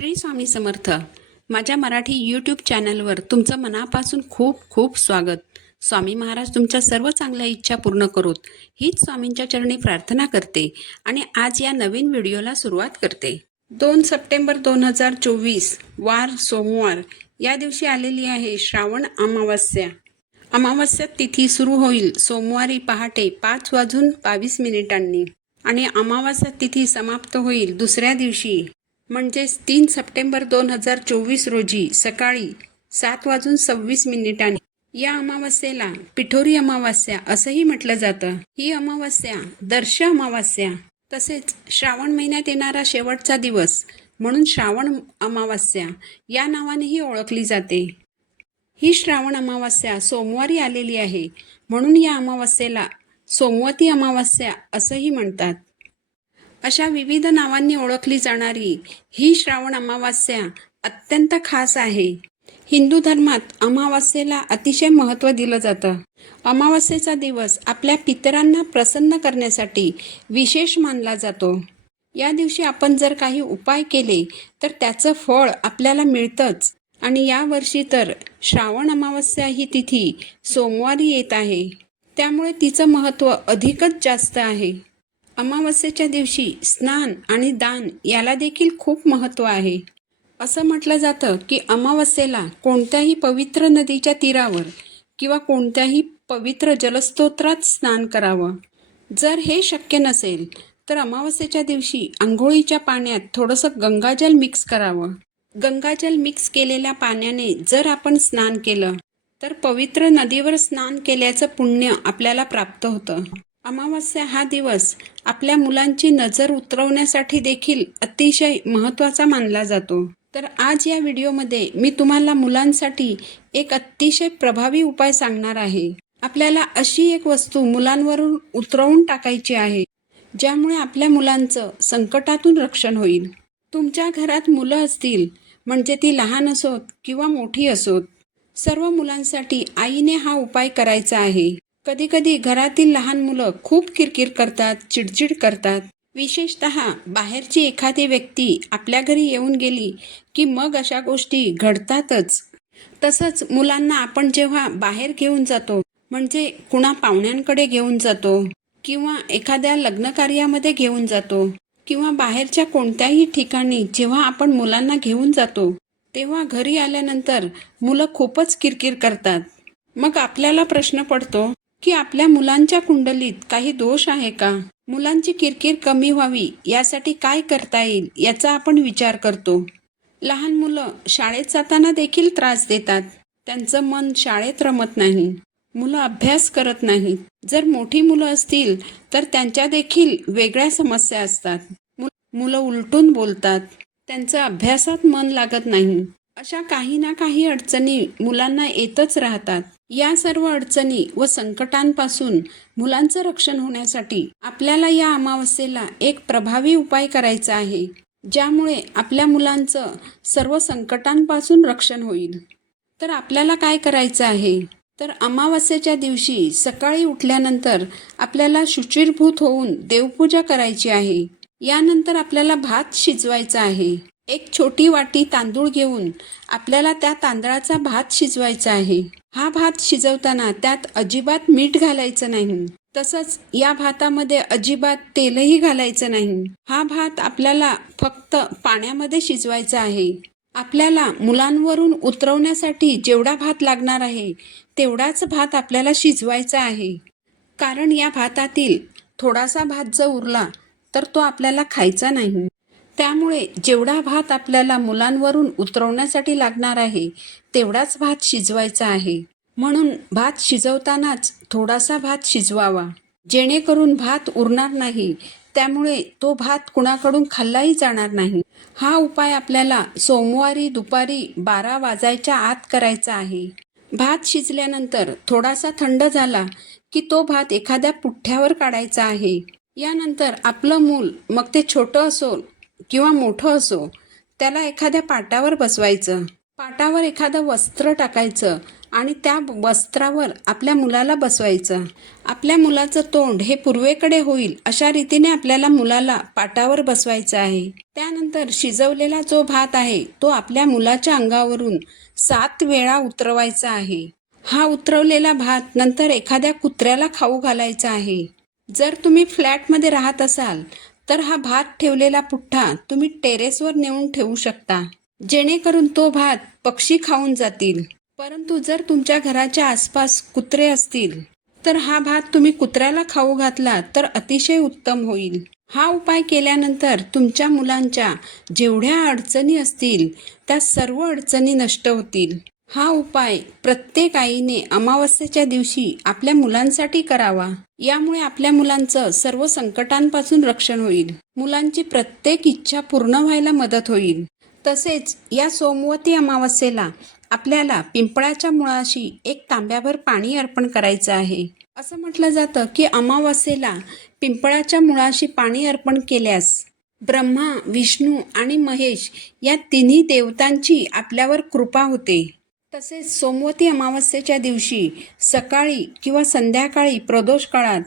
श्री स्वामी समर्थ. माझ्या मराठी यूट्यूब चॅनलवर तुमचं मनापासून खूप खूप स्वागत. स्वामी महाराज तुमच्या सर्व चांगल्या इच्छा पूर्ण करोत. हीच स्वामींच्या चरणी प्रार्थना करते आणि आज या नवीन व्हिडिओला सुरुवात करते. दोन सप्टेंबर दोन हजार चोवीस वार सोमवार. या दिवशी आलेली आहे श्रावण अमावस्या. अमावस्या तिथी सुरू होईल. सोमवारी पहाटे पाच वाजून बावीस मिनिटांनी. आणि अमावस्या तिथी समाप्त होईल दुसऱ्या दिवशी. म्हणजेच तीन सप्टेंबर दोन हजार चोवीस रोजी सकाळी सात वाजून सव्वीस मिनिटांनी. या अमावस्येला पिठोरी अमावस्या असंही म्हटलं जातं. ही अमावस्या दर्श अमावस्या तसेच श्रावण महिन्यात येणारा शेवटचा दिवस म्हणून श्रावण अमावस्या या नावानेही ओळखली जाते. ही श्रावण अमावस्या सोमवारी आलेली आहे म्हणून या अमावस्येला सोमवती अमावस्या असंही म्हणतात. अशा विविध नावांनी ओळखली जाणारी ही श्रावण अमावास्या अत्यंत खास आहे. हिंदू धर्मात अमावास्येला अतिशय महत्त्व दिलं जातं. अमावास्येचा दिवस आपल्या पितरांना प्रसन्न करण्यासाठी विशेष मानला जातो. या दिवशी आपण जर काही उपाय केले तर त्याचं फळ आपल्याला मिळतंच. आणि या वर्षी तर श्रावण अमावस्या ही तिथी सोमवारी येत आहे. त्यामुळे तिचं महत्त्व अधिकच जास्त आहे. अमावस्येच्या दिवशी स्नान आणि दान याला देखील खूप महत्त्व आहे. असं म्हटलं जातं की अमावस्येला कोणत्याही पवित्र नदीच्या तीरावर किंवा कोणत्याही पवित्र जलस्तोत्रात स्नान करावं. जर हे शक्य नसेल तर अमावस्येच्या दिवशी आंघोळीच्या पाण्यात थोडंसं गंगाजल मिक्स करावं. गंगाजल मिक्स केलेल्या पाण्याने जर आपण स्नान केलं तर पवित्र नदीवर स्नान केल्याचं पुण्य आपल्याला प्राप्त होतं. अमावस्या हा दिवस आपल्या मुलांची नजर उतरवण्यासाठी देखील अतिशय महत्त्वाचा मानला जातो. तर आज या व्हिडिओमध्ये मी तुम्हाला मुलांसाठी एक अतिशय प्रभावी उपाय सांगणार आहे. आपल्याला अशी एक वस्तू मुलांवरून उतरवून टाकायची आहे ज्यामुळे आपल्या मुलांचं संकटातून रक्षण होईल. तुमच्या घरात मुलं असतील म्हणजे ती लहान असोत किंवा मोठी असोत सर्व मुलांसाठी आईने हा उपाय करायचा आहे. कधीकधी घरातील लहान मुलं खूप किरकिर करतात चिडचिड करतात. विशेषत बाहेरची एखादी व्यक्ती आपल्या घरी येऊन गेली की मग अशा गोष्टी घडतातच. तसंच मुलांना आपण जेव्हा बाहेर घेऊन जातो म्हणजे कुणा पाहुण्यांकडे घेऊन जातो किंवा एखाद्या लग्नकार्यामध्ये घेऊन जातो किंवा बाहेरच्या कोणत्याही ठिकाणी जेव्हा आपण मुलांना घेऊन जातो तेव्हा घरी आल्यानंतर मुलं खूपच किरकिर करतात. मग आपल्याला प्रश्न पडतो की आपल्या मुलांच्या कुंडलीत काही दोष आहे का? मुलांची किरकिर कमी व्हावी यासाठी काय करता येईल याचा आपण विचार करतो. लहान मुलं शाळेत जाताना देखील त्रास देतात. त्यांचं मन शाळेत रमत नाही. मुलं अभ्यास करत नाहीत. जर मोठी मुलं असतील तर त्यांच्या देखील वेगळ्या समस्या असतात. मुलं उलटून बोलतात. त्यांचं अभ्यासात मन लागत नाही. अशा काही ना काही अडचणी मुलांना येतच राहतात. या सर्व अडचणी व संकटांपासून मुलांचं रक्षण होण्यासाठी आपल्याला या अमावस्येला एक प्रभावी उपाय करायचा आहे ज्यामुळे आपल्या मुलांचं सर्व संकटांपासून रक्षण होईल. तर आपल्याला काय करायचं आहे? तर अमावस्येच्या दिवशी सकाळी उठल्यानंतर आपल्याला शुचिरभूत होऊन देवपूजा करायची आहे. यानंतर आपल्याला भात शिजवायचा आहे. एक छोटी वाटी तांदूळ घेऊन आपल्याला त्या तांदळाचा भात शिजवायचा आहे. हा भात शिजवताना त्यात अजिबात मीठ घालायचं नाही. तसंच या भातामध्ये अजिबात तेलही घालायचं नाही. हा भात आपल्याला फक्त पाण्यामध्ये शिजवायचा आहे. आपल्याला मुलांवरून उतरवण्यासाठी जेवढा भात लागणार आहे तेवढाच भात आपल्याला शिजवायचा आहे. कारण या भातातील थोडासा भात जर उरला तर तो आपल्याला खायचा नाही. त्यामुळे जेवढा भात आपल्याला मुलांवरून उतरवण्यासाठी लागणार आहे तेवढाच भात शिजवायचा आहे. म्हणून भात शिजवतानाच थोडासा भात शिजवावा. जेणेकरून भात उरणार नाही त्यामुळे तो भात कुणाकडून खाल्लाही जाणार नाही. हा उपाय आपल्याला सोमवारी दुपारी बारा वाजायच्या आत करायचा आहे. भात शिजल्यानंतर थोडासा थंड झाला की तो भात एखाद्या पुठ्ठ्यावर काढायचा आहे. यानंतर आपलं मूल मग ते छोटं असो किंवा मोठं असो त्याला एखाद्या पाटावर बसवायचं. पाटावर एखादं वस्त्र टाकायचं आणि त्या वस्त्रावर आपल्या मुलाला बसवायचं. आपल्या मुलाचं तोंड हे पूर्वेकडे होईल अशा रीतीने आपल्याला मुलाला पाटावर बसवायचं आहे. त्यानंतर शिजवलेला जो भात आहे तो आपल्या मुलाच्या अंगावरून सात वेळा उतरवायचा आहे. हा उतरवलेला भात नंतर एखाद्या कुत्र्याला खाऊ घालायचा आहे. जर तुम्ही फ्लॅटमध्ये राहत असाल तर हा भात ठेवलेला पुठ्ठा तुम्ही टेरेसवर नेऊन ठेवू शकता. जेणेकरून तो भात पक्षी खाऊन जातील. परंतु जर तुमच्या घराच्या आसपास कुत्रे असतील तर हा भात तुम्ही कुत्र्याला खाऊ घातला तर अतिशय उत्तम होईल. हा उपाय केल्यानंतर तुमच्या मुलांच्या जेवढ्या अडचणी असतील त्या सर्व अडचणी नष्ट होतील. हा उपाय प्रत्येक आईने अमावस्येच्या दिवशी आपल्या मुलांसाठी करावा. यामुळे आपल्या मुलांचं सर्व संकटांपासून रक्षण होईल. मुलांची प्रत्येक इच्छा पूर्ण व्हायला मदत होईल. तसेच या सोमवती अमावस्येला आपल्याला पिंपळाच्या मुळाशी एक तांब्याभर पाणी अर्पण करायचं आहे. असं म्हटलं जातं की अमावस्येला पिंपळाच्या मुळाशी पाणी अर्पण केल्यास ब्रह्मा विष्णू आणि महेश या तिन्ही देवतांची आपल्यावर कृपा होते. तसेच सोमवती अमावस्येच्या दिवशी सकाळी किंवा संध्याकाळी प्रदोष काळात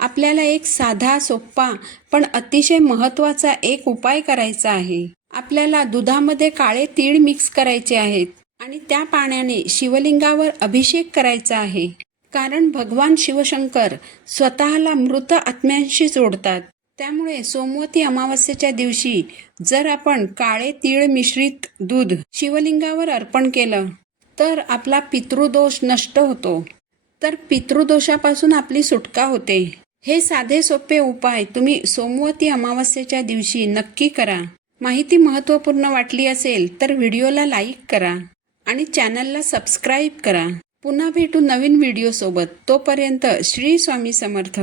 आपल्याला एक साधा सोप्पा पण अतिशय महत्त्वाचा एक उपाय करायचा आहे. आपल्याला दुधामध्ये काळे तीळ मिक्स करायचे आहेत आणि त्या पाण्याने शिवलिंगावर अभिषेक करायचा आहे. कारण भगवान शिवशंकर स्वतःला मृत आत्म्यांशी जोडतात. त्यामुळे सोमवती अमावस्येच्या दिवशी जर आपण काळे तीळ मिश्रित दूध शिवलिंगावर अर्पण केलं तर आपला पितृदोष नष्ट होतो. तर पितृदोषापासून आपली सुटका होते. हे साधे सोपे उपाय तुम्ही सोमवती अमावस्येच्या दिवशी नक्की करा. माहिती महत्त्वपूर्ण वाटली असेल तर व्हिडिओला लाईक करा आणि चॅनलला सबस्क्राईब करा. पुन्हा भेटू नवीन व्हिडिओसोबत. तोपर्यंत श्री स्वामी समर्थ.